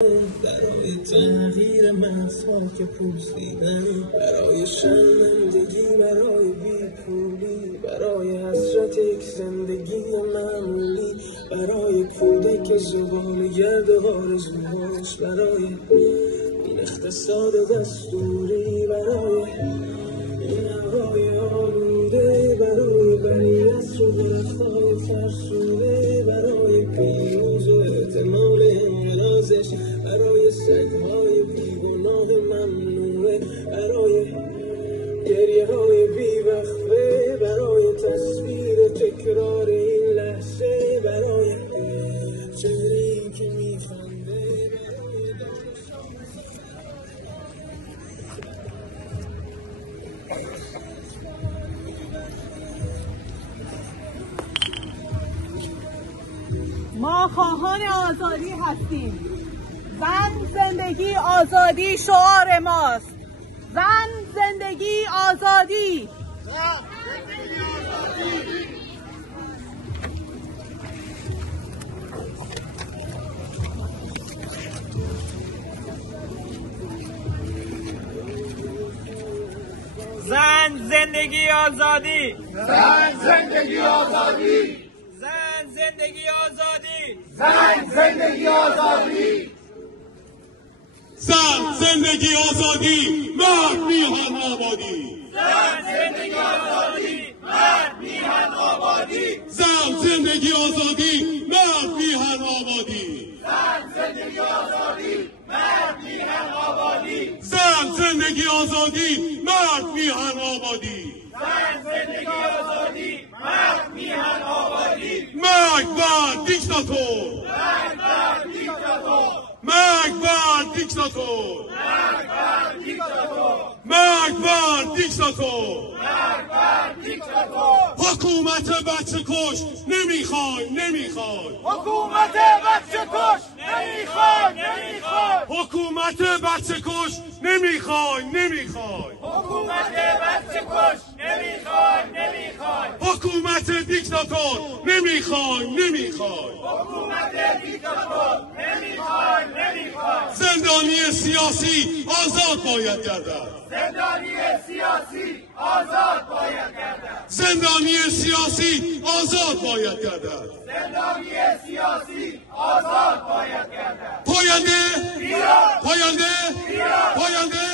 برای تغییر مغزها که پوسیدنی، برای شرمندگی، برای بیپولی، برای حسرت یک زندگی معمولی، برای کودک زبان گرد آرزوهاش، برای این اقتصاد دستوری، برای این هوای آلوده، برای بریت و دلخواه فرسوده، برای پیروز و احتمال انقلازش، برای سگهای بیگناه ممنوعه، برای گریه های بیوقفه، برای تصویر تکرار این لحظه، برای چهره‌ای که میخنده، ما خواهان آزادی هستیم. زن، زندگی، آزادی شعار ماست. زن، زندگی، آزادی. زن، زندگی، آزادی. زن، زندگی، آزادی. زن، زندگی، آزادی. زن، زندگی، آزادی. زن، زندگی، آزادی. مرد، میهن، آبادی. زن، زندگی، آزادی. مرد، میهن، آبادی. زن، زندگی، آزادی. مرد، میهن، آبادی. زن، زندگی، آزادی. مرد، میهن، آبادی. زن، زندگی، آزادی. مرد، میهن، آبادی. زن، زندگی، آزادی. مرد، میهن، آبادی. مرگ بر دیکتاتور. مرگ بر دیکتاتور. مرگ بر دیکتاتور. مرگ بر دیکتاتور. مرگ بر دیکتاتور. مرگ بر دیکتاتور. حکومت بچه کش نمیخوای نمیخوای. حکومت بچه کش نمیخوای نمیخوای. حکومت بچه کش نمیخوای نمیخوای. حکومت بچه کش نمیخوای نمیخوای. حکومت دیکتاتور نمیخوای نمیخوای. حکومت دیکتاتور نمیخوای نمیخوای. زندانی سیاسی آزاد باید گردد. زندانی سیاسی آزاد باید گردد. زندانی سیاسی آزاد باید گردد. زندانی سیاسی آزاد باید گردد. پاینده ایران! پاینده ایران! پاینده